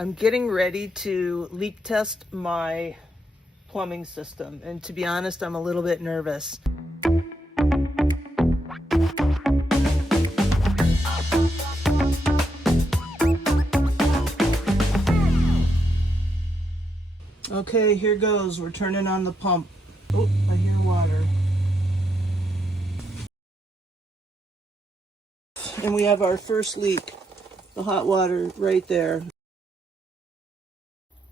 I'm getting ready to leak test my plumbing system, and to be honest, I'm a little bit nervous. Okay, here goes. We're turning on the pump. Oh, I hear water. And we have our first leak. The hot water right there.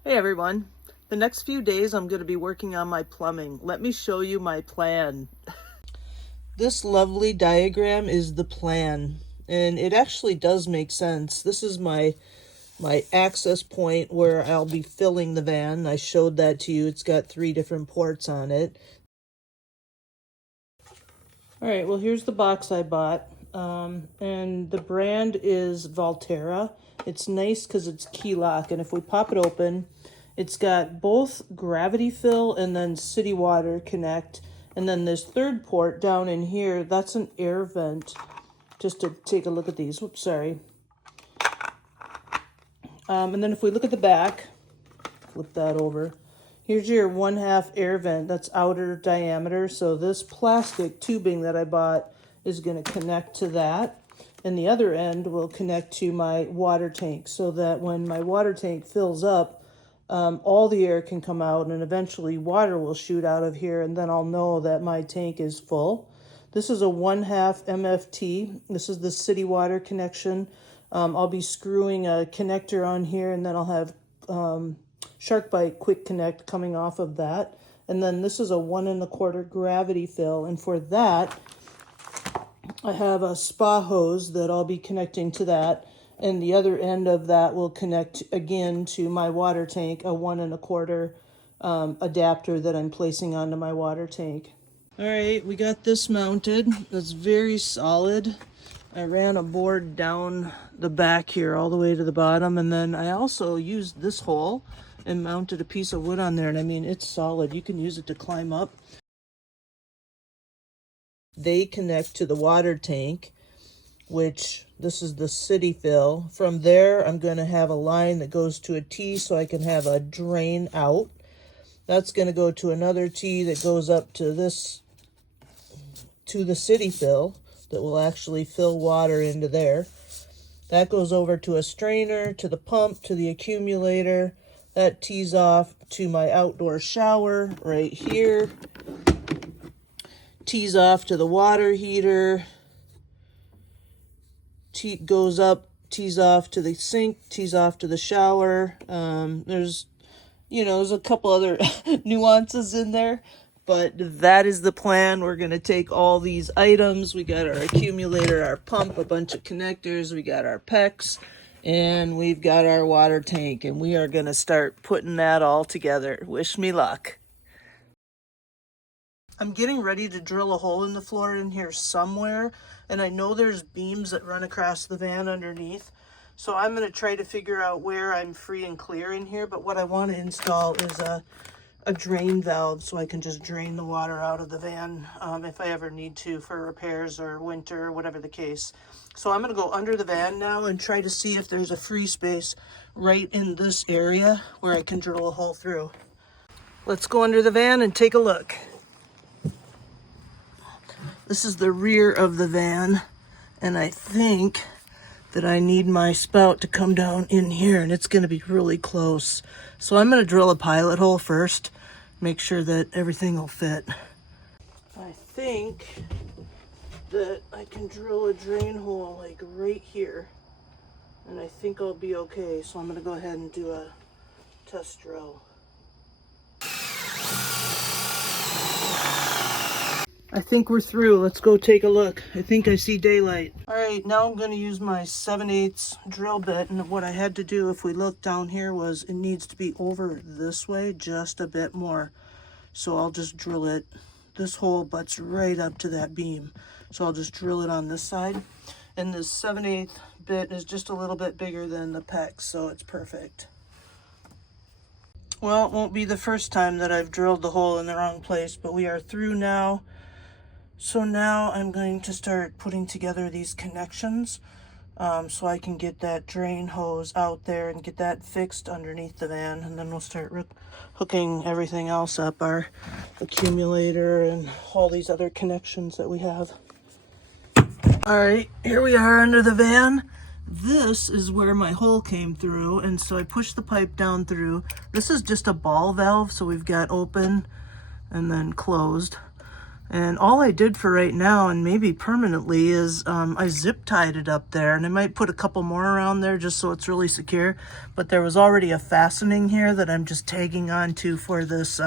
Hey everyone. The next few days I'm going to be working on my plumbing. Let me show you my plan. This lovely diagram is the plan, and it actually does make sense. This is my access point where I'll be filling the van. I showed that to you. It's got 3 different ports on it. All right, well, here's the box I bought. And the brand is Volterra. It's nice because it's key lock, and if we pop it open, it's got both gravity fill and then city water connect. And then this third port down in here, that's an air vent. Just to take a look at these. Whoops, sorry. And then if we look at the back, flip that over. Here's your 1/2 air vent. That's outer diameter. So this plastic tubing that I bought is going to connect to that. And the other end will connect to my water tank so that when my water tank fills up, all the air can come out, and eventually water will shoot out of here, and then I'll know that my tank is full. This is a 1/2 MFT. This is the city water connection. I'll be screwing a connector on here, and then I'll have Shark Bite Quick Connect coming off of that. And then this is a 1 1/4 gravity fill, and for that I have a spa hose that I'll be connecting to that, and the other end of that will connect again to my water tank, a 1 1/4 adapter that I'm placing onto my water tank. All right, we got this mounted. That's very solid. I ran a board down the back here all the way to the bottom, and then I also used this hole and mounted a piece of wood on there, and I mean, it's solid. You can use it to climb up. They connect to the water tank, which this is the city fill. From there, I'm going to have a line that goes to a T so I can have a drain out. That's going to go to another T that goes up to this, to the city fill, that will actually fill water into there. That goes over to a strainer, to the pump, to the accumulator. That tees off to my outdoor shower right here. Tees off to the water heater. Goes up, tees off to the sink, tees off to the shower. There's a couple other nuances in there, but that is the plan. We're going to take all these items. We got our accumulator, our pump, a bunch of connectors. We got our PEX, and we've got our water tank, and we are going to start putting that all together. Wish me luck. I'm getting ready to drill a hole in the floor in here somewhere, and I know there's beams that run across the van underneath. So I'm going to try to figure out where I'm free and clear in here, but what I want to install is a drain valve so I can just drain the water out of the van if I ever need to for repairs or winter or whatever the case. So I'm going to go under the van now and try to see if there's a free space right in this area where I can drill a hole through. Let's go under the van and take a look. This is the rear of the van, and I think that I need my spout to come down in here, and it's going to be really close. So I'm going to drill a pilot hole first, make sure that everything will fit. I think that I can drill a drain hole like right here, and I think I'll be okay. So I'm going to go ahead and do a test drill. I think we're through. Let's go take a look. I think I see daylight. All right, now I'm going to use my 7/8 drill bit, and what I had to do, if we look down here, was it needs to be over this way just a bit more. So I'll just drill it. This hole butts right up to that beam. So I'll just drill it on this side. And this 7/8 bit is just a little bit bigger than the PEX, so it's perfect. Well, it won't be the first time that I've drilled the hole in the wrong place, but we are through now. So now I'm going to start putting together these connections. so I can get that drain hose out there and get that fixed underneath the van, and then we'll start hooking everything else up, our accumulator and all these other connections that we have. All right, here we are under the van. This is where my hole came through, and so I pushed the pipe down through. This is just a ball valve, so we've got open and then closed. And all I did for right now, and maybe permanently, is I zip tied it up there, and I might put a couple more around there just so it's really secure. But there was already a fastening here that I'm just tagging onto for this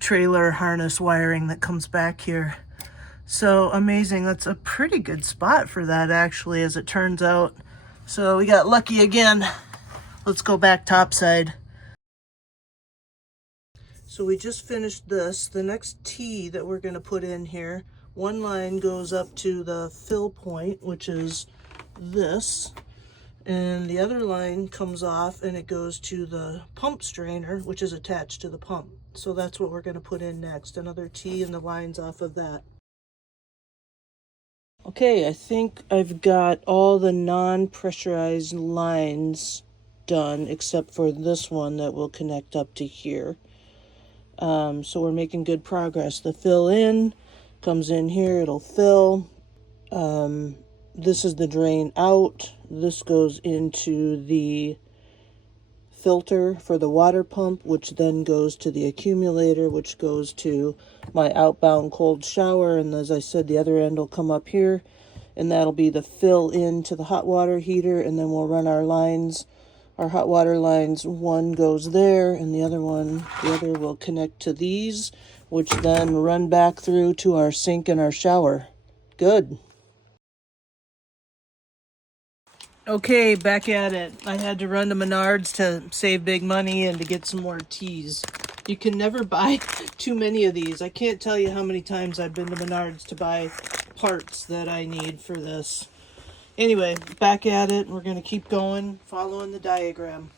trailer harness wiring that comes back here. So amazing. That's a pretty good spot for that, actually, as it turns out. So we got lucky again. Let's go back topside. So we just finished this. The next T that we're going to put in here, one line goes up to the fill point, which is this, and the other line comes off and it goes to the pump strainer, which is attached to the pump. So that's what we're going to put in next, another T and the lines off of that. Okay, I think I've got all the non-pressurized lines done except for this one that will connect up to here. So we're making good progress. The fill in comes in here, it'll fill. This is the drain out. This goes into the filter for the water pump, which then goes to the accumulator, which goes to my outbound cold shower. And as I said, the other end will come up here, and that'll be the fill in to the hot water heater. And then we'll run our lines, our hot water lines. One goes there, and the other will connect to these, which then run back through to our sink and our shower. Good. Okay, back at it. I had to run to Menards to save big money and to get some more teas. You can never buy too many of these. I can't tell you how many times I've been to Menards to buy parts that I need for this. Anyway, back at it. We're going to keep going, following the diagram.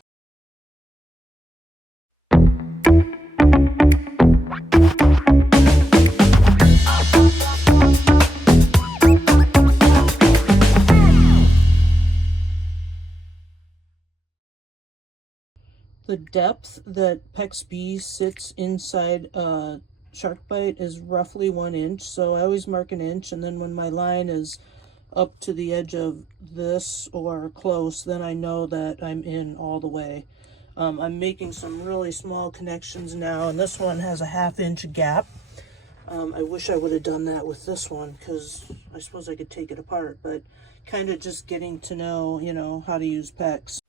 The depth that PEX B sits inside a shark bite is roughly 1 inch, so I always mark an inch, and then when my line is up to the edge of this or close, then I know that I'm in all the way. I'm making some really small connections now, and this one has a 1/2 inch gap. I wish I would have done that with this one, because I suppose I could take it apart, but kind of just getting to know, how to use PEX.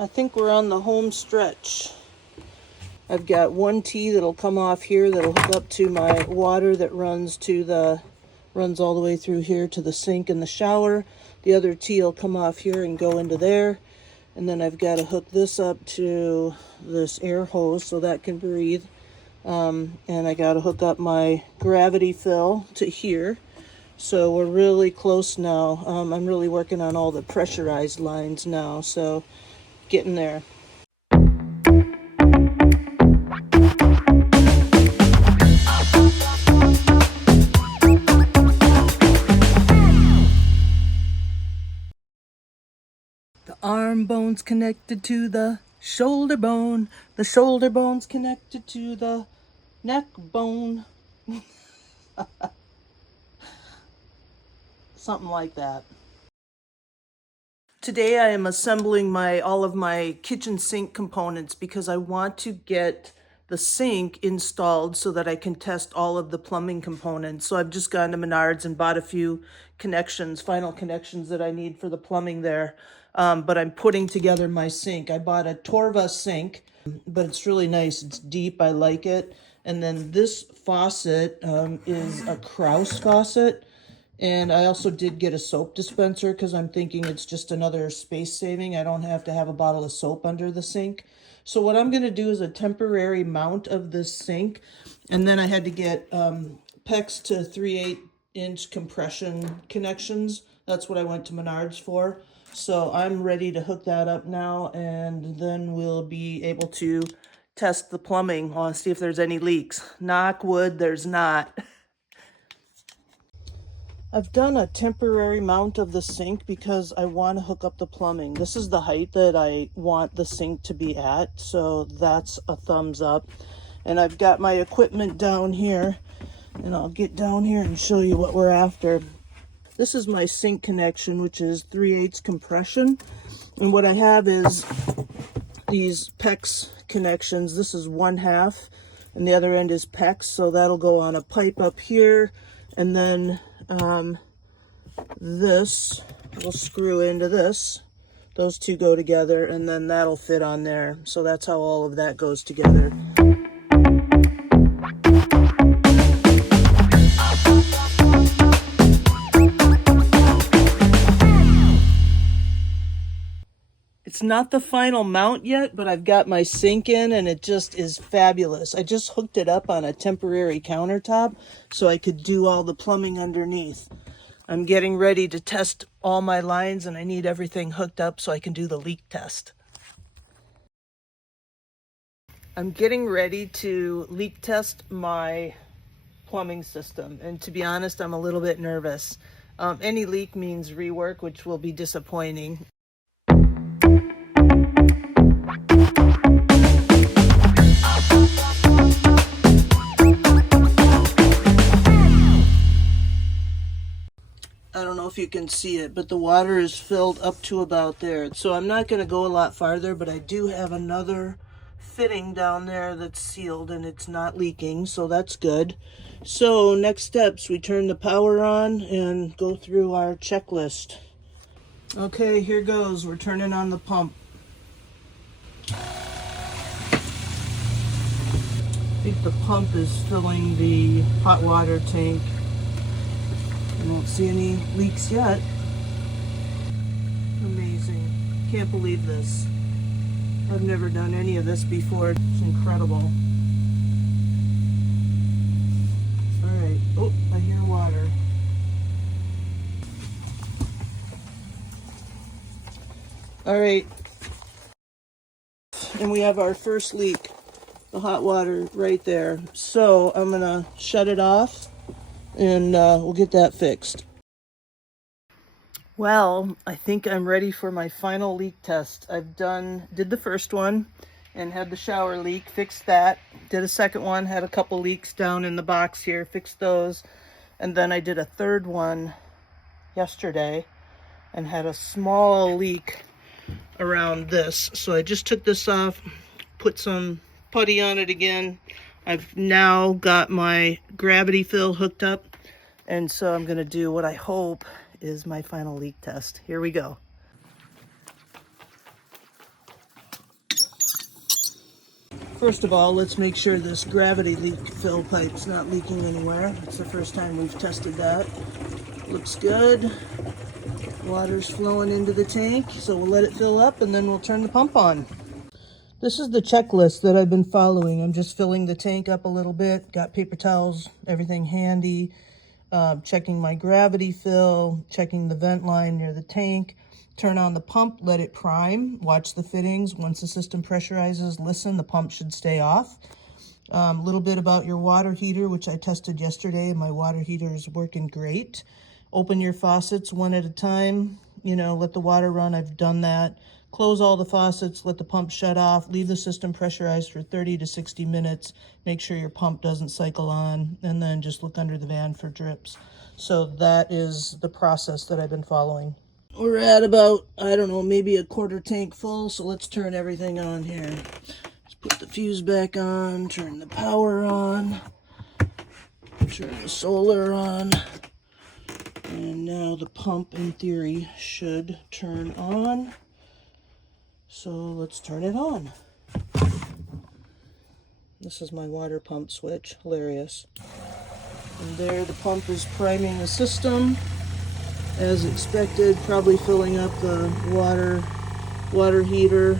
I think we're on the home stretch. I've got one T that'll come off here that'll hook up to my water that runs all the way through here to the sink and the shower. The other T will come off here and go into there. And then I've got to hook this up to this air hose so that can breathe. And I got to hook up my gravity fill to here. So we're really close now. I'm really working on all the pressurized lines now, so getting there. The arm bone's connected to the shoulder bone. The shoulder bone's connected to the neck bone. Something like that. Today I am assembling all of my kitchen sink components because I want to get the sink installed so that I can test all of the plumbing components. So I've just gone to Menards and bought a few final connections that I need for the plumbing there. But I'm putting together my sink. I bought a Torva sink, but it's really nice. It's deep. I like it. And then this faucet is a Kraus faucet. And I also did get a soap dispenser because I'm thinking it's just another space saving. I don't have to have a bottle of soap under the sink. So what I'm going to do is a temporary mount of this sink. And then I had to get PEX to 3/8 inch compression connections. That's what I went to Menards for. So I'm ready to hook that up now, and then we'll be able to test the plumbing on, see if there's any leaks. Knock wood, there's not. I've done a temporary mount of the sink because I want to hook up the plumbing. This is the height that I want the sink to be at, so that's a thumbs up. And I've got my equipment down here, and I'll get down here and show you what we're after. This is my sink connection, which is 3/8 compression. And what I have is these PEX connections. This is 1/2, and the other end is PEX, so that'll go on a pipe up here, and then this will screw into this. Those two go together, and then that'll fit on there. So that's how all of that goes together. It's not the final mount yet, but I've got my sink in, and it just is fabulous. I just hooked it up on a temporary countertop so I could do all the plumbing underneath. I'm getting ready to test all my lines, and I need everything hooked up so I can do the leak test. I'm getting ready to leak test my plumbing system, and to be honest, I'm a little bit nervous. Any leak means rework, which will be disappointing. I don't know if you can see it, but the water is filled up to about there. So I'm not going to go a lot farther, but I do have another fitting down there that's sealed and it's not leaking, so that's good. So next steps, we turn the power on and go through our checklist. Okay, here goes. We're turning on the pump. I think the pump is filling the hot water tank. I don't see any leaks yet. Amazing. Can't believe this. I've never done any of this before. It's incredible. Alright. Oh, I hear water. Alright. And we have our first leak. The hot water right there. So I'm going to shut it off, and we'll get that fixed. Well, I think I'm ready for my final leak test. Did the first one and had the shower leak, fixed that. Did a second one, had a couple leaks down in the box here, fixed those. And then I did a third one yesterday and had a small leak around this. So I just took this off, put some putty on it again. I've now got my gravity fill hooked up, and so I'm going to do what I hope is my final leak test. Here we go. First of all, let's make sure this gravity leak fill pipe's not leaking anywhere. It's the first time we've tested that. Looks good. Water's flowing into the tank, so we'll let it fill up and then we'll turn the pump on. This is the checklist that I've been following. I'm just filling the tank up a little bit, got paper towels, everything handy, checking my gravity fill, checking the vent line near the tank, turn on the pump, let it prime, watch the fittings. Once the system pressurizes, listen, the pump should stay off. A little bit about your water heater, which I tested yesterday, and my water heater is working great. Open your faucets one at a time, let the water run. I've done that. Close all the faucets, let the pump shut off, leave the system pressurized for 30 to 60 minutes, make sure your pump doesn't cycle on, and then just look under the van for drips. So that is the process that I've been following. We're at about, I don't know, maybe a quarter tank full, so let's turn everything on here. Let's put the fuse back on, turn the power on, turn the solar on. And now the pump, in theory, should turn on. So let's turn it on. This is my water pump switch. Hilarious. And there the pump is priming the system. As expected, probably filling up the water heater.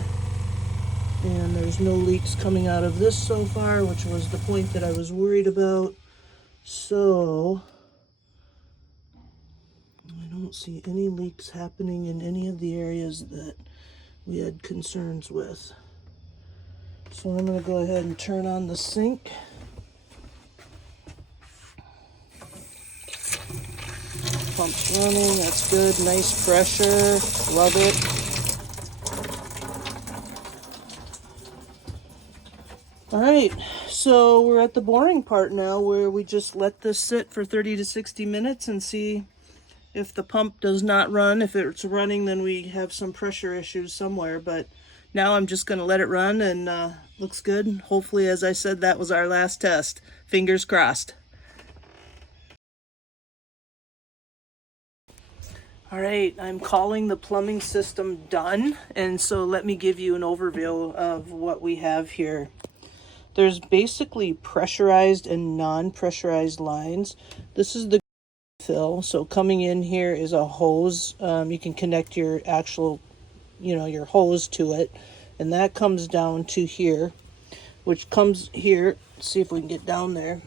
And there's no leaks coming out of this so far, which was the point that I was worried about. So I don't see any leaks happening in any of the areas that we had concerns with. So I'm going to go ahead and turn on the sink. Pump's running, that's good, nice pressure, love it. All right, so we're at the boring part now where we just let this sit for 30 to 60 minutes and see if the pump does not run. If it's running, then we have some pressure issues somewhere, but now I'm just going to let it run, and looks good. Hopefully, as I said, that was our last test. Fingers crossed. All right, I'm calling the plumbing system done, and so let me give you an overview of what we have here. There's basically pressurized and non-pressurized lines. This is the fill, so coming in here is a hose. You can connect your actual, your hose to it, and that comes down to here, which comes here. Let's see if we can get down there.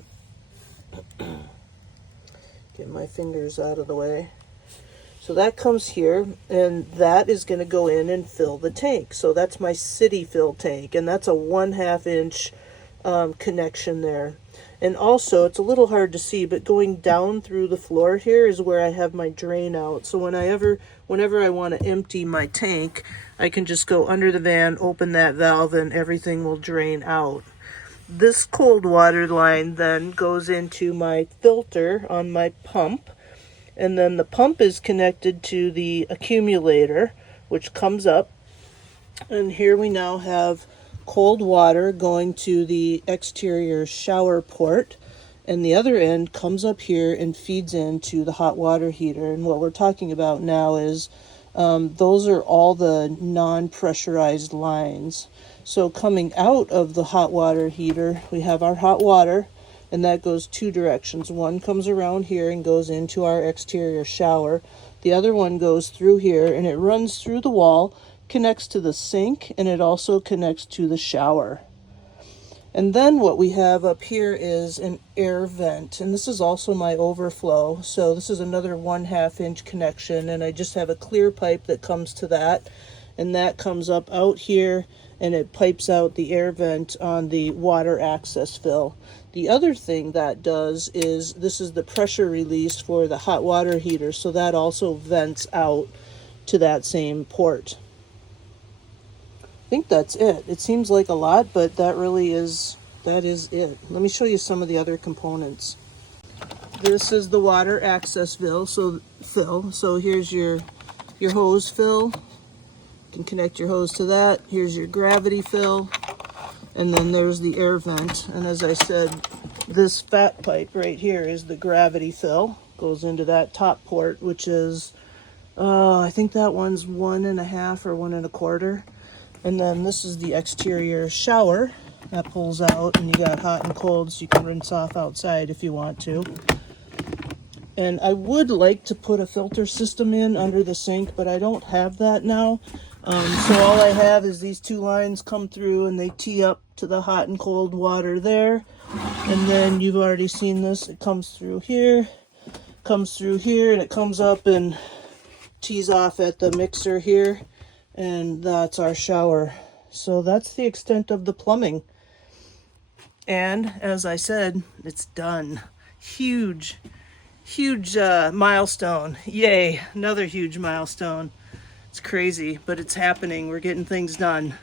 Get my fingers out of the way. So that comes here, and that is going to go in and fill the tank. So that's my city fill tank, and that's a 1/2 inch connection there. And also, it's a little hard to see, but going down through the floor here is where I have my drain out. So whenever I want to empty my tank, I can just go under the van, open that valve, and everything will drain out. This cold water line then goes into my filter on my pump. And then the pump is connected to the accumulator, which comes up. And here we now have cold water going to the exterior shower port. And the other end comes up here and feeds into the hot water heater. And what we're talking about now is those are all the non-pressurized lines. So coming out of the hot water heater, we have our hot water. And that goes two directions. One comes around here and goes into our exterior shower. The other one goes through here, and it runs through the wall, connects to the sink, and it also connects to the shower. And then what we have up here is an air vent, and this is also my overflow. So this is another 1/2 inch connection, and I just have a clear pipe that comes to that, and that comes up out here, and it pipes out the air vent on the water access fill. The other thing that does is this is the pressure release for the hot water heater, so that also vents out to that same port. I think that's it. It seems like a lot, but that is it. Let me show you some of the other components. This is the water access fill. So here's your hose fill. You can connect your hose to that. Here's your gravity fill. And then there's the air vent. And as I said, this fat pipe right here is the gravity fill. Goes into that top port, which is, I think that one's 1.5 or 1.25. And then this is the exterior shower that pulls out, and you got hot and cold, so you can rinse off outside if you want to. And I would like to put a filter system in under the sink, but I don't have that now. So all I have is these two lines come through, and they tee up to the hot and cold water there. And then you've already seen this. It comes through here, and it comes up and tees off at the mixer here. And that's our shower. So that's the extent of the plumbing. And as I said, it's done. Huge milestone. Yay, another huge milestone. It's crazy, but it's happening. We're getting things done.